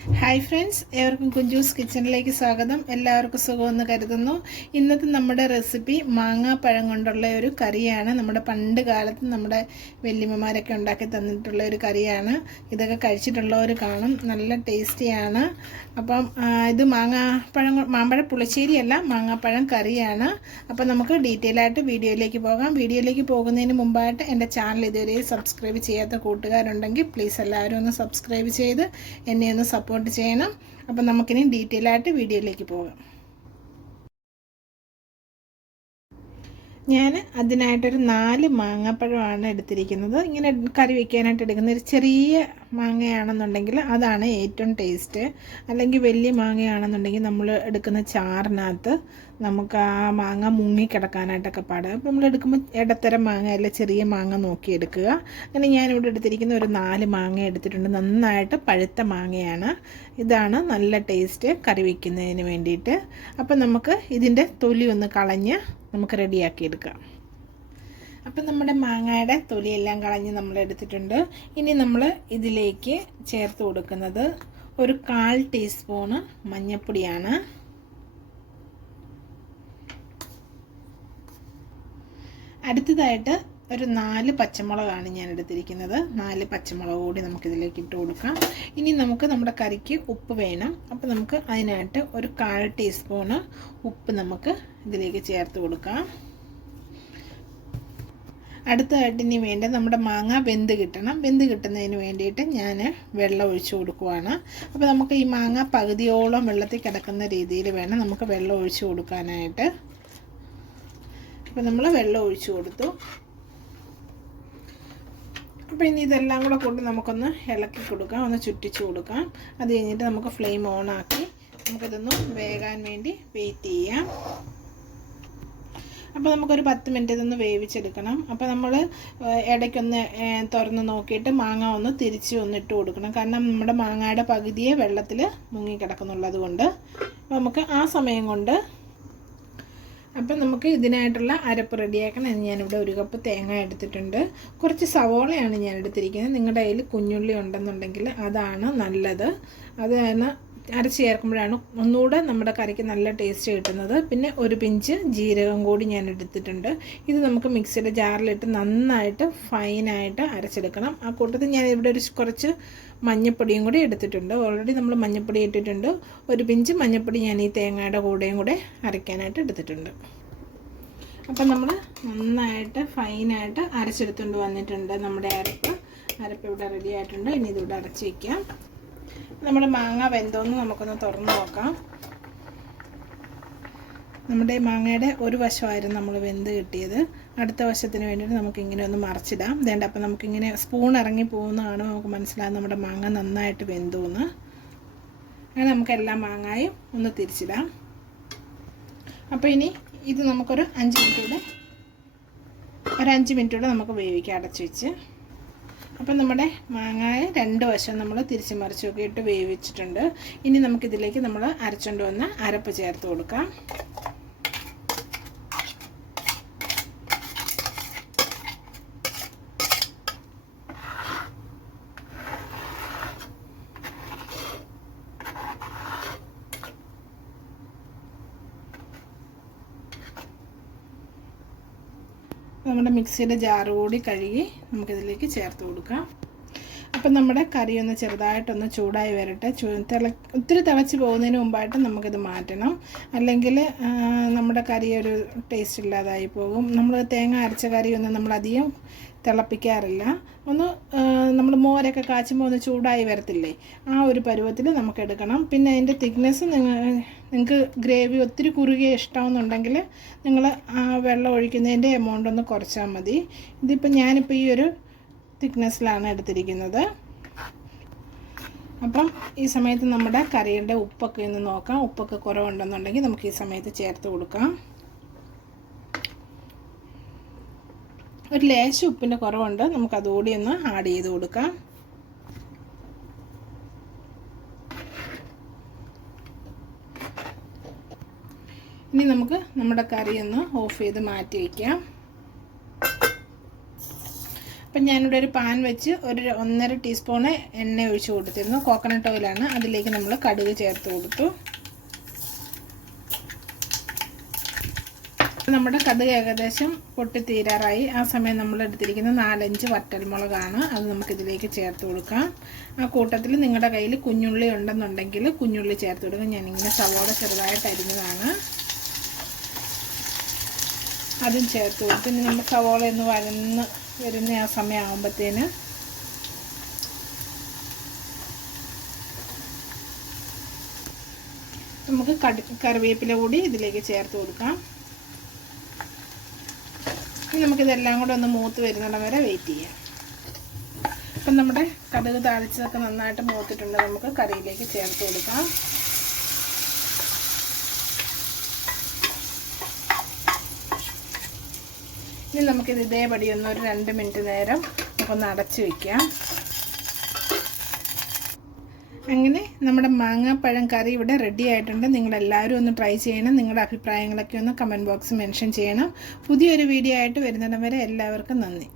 Hi friends ഏവർക്കും കുഞ്ചൂസ് കിച്ചണിലേക്ക് സ്വാഗതം. എല്ലാവർക്കും സുഖമെന്ന് കരുതുന്നു. ഇന്നത്തെ നമ്മുടെ റെസിപ്പി മാങ്ങാപ്പഴം കൊണ്ടുള്ള ഒരു കറിയാണ്. നമ്മുടെ പണ്ട് കാലത്ത് നമ്മുടെ വല്യമ്മമാരൊക്കെ ഉണ്ടാക്കി തന്നിട്ടുള്ള ഒരു കറിയാണ്. ഇതൊക്കെ കഴിച്ചിട്ടുള്ളവർ കാണും. നല്ല ടേസ്റ്റിയാണ് അപ്പം ഇത് മാങ്ങാപ്പഴം പഴം മാമ്പഴ പുളിശ്ശേരിയല്ല മാങ്ങാപ്പഴം കറിയാണ്. അപ്പം നമുക്ക് ഡീറ്റെയിൽ ആയിട്ട് വീഡിയോയിലേക്ക് പോകാം. വീഡിയോയിലേക്ക് പോകുന്നതിന് മുമ്പായിട്ട് എന്റെ ചാനൽ ഇതുവരെ സബ്സ്ക്രൈബ് ചെയ്യാത്ത കൂട്ടുകാരുണ്ടെങ്കിൽ പ്ലീസ് എല്ലാവരും ഒന്ന് സബ്സ്ക്രൈബ് ചെയ്ത് എന്നെ ഒന്ന് സപ്പോർട്ട് ചെയ്യണം. അപ്പം നമുക്കിനി ഡീറ്റെയിൽ ആയിട്ട് വീഡിയോയിലേക്ക് പോകാം. ഞാൻ അതിനായിട്ടൊരു നാല് മാങ്ങാപ്പഴമാണ് എടുത്തിരിക്കുന്നത്. ഇങ്ങനെ കറി വയ്ക്കാനായിട്ട് എടുക്കുന്ന ഒരു ചെറിയ മാങ്ങയാണെന്നുണ്ടെങ്കിൽ അതാണ് ഏറ്റവും ടേസ്റ്റ്. അല്ലെങ്കിൽ വലിയ മാങ്ങയാണെന്നുണ്ടെങ്കിൽ നമ്മൾ എടുക്കുന്ന ചാറിനകത്ത് നമുക്ക് ആ മാങ്ങ മുങ്ങിക്കിടക്കാനായിട്ടൊക്കെ പാടുക അപ്പോൾ നമ്മൾ എടുക്കുമ്പോൾ ഇടത്തരം മാങ്ങ അല്ല ചെറിയ മാങ്ങ നോക്കി എടുക്കുക. അങ്ങനെ ഞാനിവിടെ എടുത്തിരിക്കുന്ന ഒരു നാല് മാങ്ങ എടുത്തിട്ടുണ്ട്. നന്നായിട്ട് പഴുത്ത മാങ്ങയാണ്. ഇതാണ് നല്ല ടേസ്റ്റ് കറി വയ്ക്കുന്നതിന് വേണ്ടിയിട്ട്. അപ്പം നമുക്ക് ഇതിന്റെ തൊലി ഒന്ന് കളഞ്ഞ് നമുക്ക് റെഡിയാക്കി എടുക്കാം. അപ്പം നമ്മുടെ മാങ്ങയുടെ തൊലിയെല്ലാം കളഞ്ഞ് നമ്മൾ എടുത്തിട്ടുണ്ട് ഇനി നമ്മൾ ഇതിലേക്ക് ചേർത്ത് കൊടുക്കുന്നത് ഒരു കാൽ ടീസ്പൂണ് മഞ്ഞൾപ്പൊടിയാണ് അടുത്തതായിട്ട് ഒരു നാല് പച്ചമുളകാണ് ഞാൻ എടുത്തിരിക്കുന്നത് നാല് പച്ചമുളക് കൂടി നമുക്കിതിലേക്ക് ഇട്ട് കൊടുക്കാം. ഇനി നമുക്ക് നമ്മുടെ കറിക്ക് ഉപ്പ് വേണം. അപ്പോൾ നമുക്ക് അതിനായിട്ട് ഒരു കാൽ ടീസ്പൂണ് ഉപ്പ് നമുക്ക് ഇതിലേക്ക് ചേർത്ത് കൊടുക്കാം. അടുത്തതായിട്ട് ഇനി വേണ്ട നമ്മുടെ മാങ്ങ വെന്ത് കിട്ടണം. വെന്ത് കിട്ടുന്നതിന് വേണ്ടിയിട്ട് ഞാൻ വെള്ളം ഒഴിച്ചു കൊടുക്കുവാണ്. അപ്പോൾ നമുക്ക് ഈ മാങ്ങ പകുതിയോളം വെള്ളത്തിൽ കിടക്കുന്ന രീതിയിൽ വേണം നമുക്ക് വെള്ളം ഒഴിച്ചു കൊടുക്കാനായിട്ട്. അപ്പോൾ നമ്മൾ വെള്ളം ഒഴിച്ചു കൊടുത്തു. അപ്പോൾ ഇനി ഇതെല്ലാം കൂടെ കൊണ്ട് നമുക്കൊന്ന് ഇളക്കി കൊടുക്കാം. ഒന്ന് ചുറ്റിച്ചു കൊടുക്കാം. അത് കഴിഞ്ഞിട്ട് നമുക്ക് ഫ്ലെയിം ഓണാക്കി നമുക്കിതൊന്ന് വേകാൻ വേണ്ടി വെയിറ്റ് ചെയ്യാം. അപ്പോൾ നമുക്കൊരു പത്ത് മിനിറ്റ് ഇതൊന്ന് വേവിച്ചെടുക്കണം. അപ്പോൾ നമ്മൾ ഇടയ്ക്കൊന്ന് തുറന്ന് നോക്കിയിട്ട് മാങ്ങ ഒന്ന് തിരിച്ച് ഒന്ന് ഇട്ട് കൊടുക്കണം. കാരണം നമ്മുടെ മാങ്ങയുടെ പകുതിയെ വെള്ളത്തിൽ മുങ്ങിക്കിടക്കുന്നുള്ളത് കൊണ്ട്. നമുക്ക് ആ സമയം കൊണ്ട് അപ്പം നമുക്ക് ഇതിനായിട്ടുള്ള അരപ്പ് റെഡിയാക്കണം ഞാനിവിടെ ഒരു കപ്പ് തേങ്ങ എടുത്തിട്ടുണ്ട്. കുറച്ച് സവോളയാണ് ഞാൻ എടുത്തിരിക്കുന്നത്. നിങ്ങളുടെ കയ്യിൽ കുഞ്ഞുള്ളി ഉണ്ടെന്നുണ്ടെങ്കിൽ അതാണ് നല്ലത്. അത് അരച്ച് ചേർക്കുമ്പോഴാണ് ഒന്നുകൂടെ നമ്മുടെ കറിക്ക് നല്ല ടേസ്റ്റ് കിട്ടുന്നത്. പിന്നെ ഒരു പിഞ്ച് ജീരകം കൂടി ഞാൻ എടുത്തിട്ടുണ്ട്. ഇത് നമുക്ക് മിക്സിയുടെ ജാറിലിട്ട് നന്നായിട്ട് ഫൈനായിട്ട് അരച്ചെടുക്കണം. ആ കൂട്ടത്തിൽ ഞാൻ ഇവിടെ ഒരു കുറച്ച് മഞ്ഞപ്പൊടിയും കൂടി എടുത്തിട്ടുണ്ട്. ഓൾറെഡി നമ്മൾ മഞ്ഞപ്പൊടി ഇട്ടിട്ടുണ്ട്. ഒരു പിഞ്ച് മഞ്ഞപ്പൊടി ഞാൻ ഈ തേങ്ങയുടെ കൂടെയും കൂടെ അരയ്ക്കാനായിട്ട് എടുത്തിട്ടുണ്ട്. അപ്പം നമ്മൾ നന്നായിട്ട് ഫൈനായിട്ട് അരച്ചെടുത്തുകൊണ്ട് വന്നിട്ടുണ്ട് നമ്മുടെ അരപ്പ്. അരപ്പ് ഇവിടെ റെഡി ആയിട്ടുണ്ട്. ഇനി ഇതിവിടെ അരച്ച് വയ്ക്കാം നമ്മുടെ മാങ്ങ വെന്തോന്ന് നമുക്കൊന്ന് തുറന്ന് നോക്കാം. നമ്മുടെ മാങ്ങയുടെ ഒരു വശമായിരുന്നു നമ്മൾ വെന്ത് കിട്ടിയത്. അടുത്ത വശത്തിന് വേണ്ടിയിട്ട് നമുക്കിങ്ങനെ ഒന്ന് മറിച്ചിടാം. വേണ്ട അപ്പം നമുക്കിങ്ങനെ സ്പൂൺ ഇറങ്ങി പോകുന്നതാണ് നമുക്ക് മനസ്സിലാകും നമ്മുടെ മാങ്ങ നന്നായിട്ട് വെന്തു എന്ന് അങ്ങനെ നമുക്ക് എല്ലാ മാങ്ങായും ഒന്ന് തിരിച്ചിടാം. അപ്പോൾ ഇനി ഇത് നമുക്കൊരു അഞ്ച് മിനിറ്റ് കൂടെ ഒരു അഞ്ച് മിനിറ്റ് കൂടെ നമുക്ക് വേവിക്കാം അടച്ചു വെച്ച്. അപ്പം നമ്മുടെ മാങ്ങായ രണ്ട് വശം നമ്മൾ തിരിച്ച് മറിച്ചൊക്കെ ഇട്ട് വേവിച്ചിട്ടുണ്ട്. ഇനി നമുക്കിതിലേക്ക് നമ്മൾ അരച്ചുകൊണ്ട് വന്ന അരപ്പ് ചേർത്ത് കൊടുക്കാം. നമ്മുടെ മിക്സിയുടെ ജാറ് കൂടി കഴുകി നമുക്കിതിലേക്ക് ചേർത്ത് കൊടുക്കാം. അപ്പം നമ്മുടെ കറി ഒന്ന് ചെറുതായിട്ടൊന്ന് ചൂടായി വരട്ടെ. ചൂ തിള ഒത്തിരി തിളച്ച് പോകുന്നതിന് മുമ്പായിട്ട് നമുക്കിത് മാറ്റണം. അല്ലെങ്കിൽ നമ്മുടെ കറി ഒരു ടേസ്റ്റ് ഇല്ലാതായി പോകും. നമ്മൾ തേങ്ങ അരച്ച കറിയൊന്നും നമ്മളധികം തിളപ്പിക്കാറില്ല. ഒന്ന് നമ്മൾ മോരൊക്കെ കാച്ചുമ്പോൾ ഒന്ന് ചൂടായി വരത്തില്ലേ? ആ ഒരു പരുവത്തിൽ നമുക്ക് എടുക്കണം. പിന്നെ അതിന്റെ തിക്നെസ് നിങ്ങൾ നിങ്ങൾക്ക് ഗ്രേവി ഒത്തിരി കുറുകിയ ഇഷ്ടമെന്നുണ്ടെങ്കിൽ നിങ്ങൾ ആ വെള്ളം ഒഴിക്കുന്നതിന്റെ എമൗണ്ട് ഒന്ന് കുറച്ചാൽ മതി. ഇതിപ്പോൾ ഞാനിപ്പോൾ ഈ ഒരു തിക്നെസ്സിലാണ് എടുത്തിരിക്കുന്നത്. അപ്പം ഈ സമയത്ത് നമ്മുടെ കറിയുടെ ഉപ്പൊക്കെ ഒന്ന് നോക്കാം. ഉപ്പൊക്കെ കുറവുണ്ടെന്നുണ്ടെങ്കിൽ നമുക്ക് ഈ സമയത്ത് ചേർത്ത് കൊടുക്കാം. ഒരു ലേശം ഉപ്പിന്റെ കുറവുണ്ട്. നമുക്ക് അതുകൂടി ഒന്ന് ആഡ് ചെയ്ത് കൊടുക്കാം. ഇനി നമുക്ക് നമ്മുടെ കറി ഒന്ന് ഓഫ് ചെയ്ത് മാറ്റി വയ്ക്കാം അപ്പം ഞാനിവിടെ ഒരു പാൻ വെച്ച് ഒരു ഒന്നര ടീസ്പൂണ് എണ്ണ ഒഴിച്ച് കൊടുത്തിരുന്നു. കോക്കനട്ട് ഓയിലാണ് അതിലേക്ക് നമ്മൾ കടുക് ചേർത്ത് കൊടുത്തു. നമ്മുടെ കടുക് ഏകദേശം പൊട്ടി തീരാറായി ആ സമയം നമ്മൾ എടുത്തിരിക്കുന്ന നാലഞ്ച് വറ്റൽമുളകാണ്. അത് നമുക്കിതിലേക്ക് ചേർത്ത് കൊടുക്കാം. ആ കൂട്ടത്തിൽ നിങ്ങളുടെ കയ്യിൽ കുഞ്ഞുള്ളി ഉണ്ടെന്നുണ്ടെങ്കിൽ കുഞ്ഞുള്ളി ചേർത്ത് കൊടുക്കാം. ഞാനിങ്ങനെ സവോള ചെറുതായിട്ട് അരിഞ്ഞതാണ്. അതും ചേർത്ത് കൊടുത്ത് ഇനി നമ്മൾ സവോള ഒന്ന് വരന്ന് വരുന്ന ആ സമയമാകുമ്പോഴത്തേന് നമുക്ക് കടി കറിവേപ്പില കൂടി ഇതിലേക്ക് ചേർത്ത് കൊടുക്കാം. ഇനി നമുക്കിതെല്ലാം കൂടെ ഒന്ന് മൂത്ത് വരുന്നിടം വരെ വെയിറ്റ് ചെയ്യാം. അപ്പം നമ്മുടെ കടുക് താളിച്ചതൊക്കെ നന്നായിട്ട് മൂത്തിട്ടുണ്ട്. നമുക്ക് കറിയിലേക്ക് ചേർത്ത് കൊടുക്കാം. ഇനി നമുക്കിത് ഇതേപടി ഒന്ന് ഒരു രണ്ട് മിനിറ്റ് നേരം നമുക്കൊന്ന് അടച്ച് വയ്ക്കാം അങ്ങനെ നമ്മുടെ മാങ്ങാപ്പഴം കറി ഇവിടെ റെഡി ആയിട്ടുണ്ട്. നിങ്ങളെല്ലാവരും ഒന്ന് ട്രൈ ചെയ്യണം. നിങ്ങളുടെ അഭിപ്രായങ്ങളൊക്കെ ഒന്ന് കമന്റ് ബോക്സ് മെൻഷൻ ചെയ്യണം. പുതിയൊരു വീഡിയോ ആയിട്ട് വരുന്നിടം വരെ എല്ലാവർക്കും നന്ദി.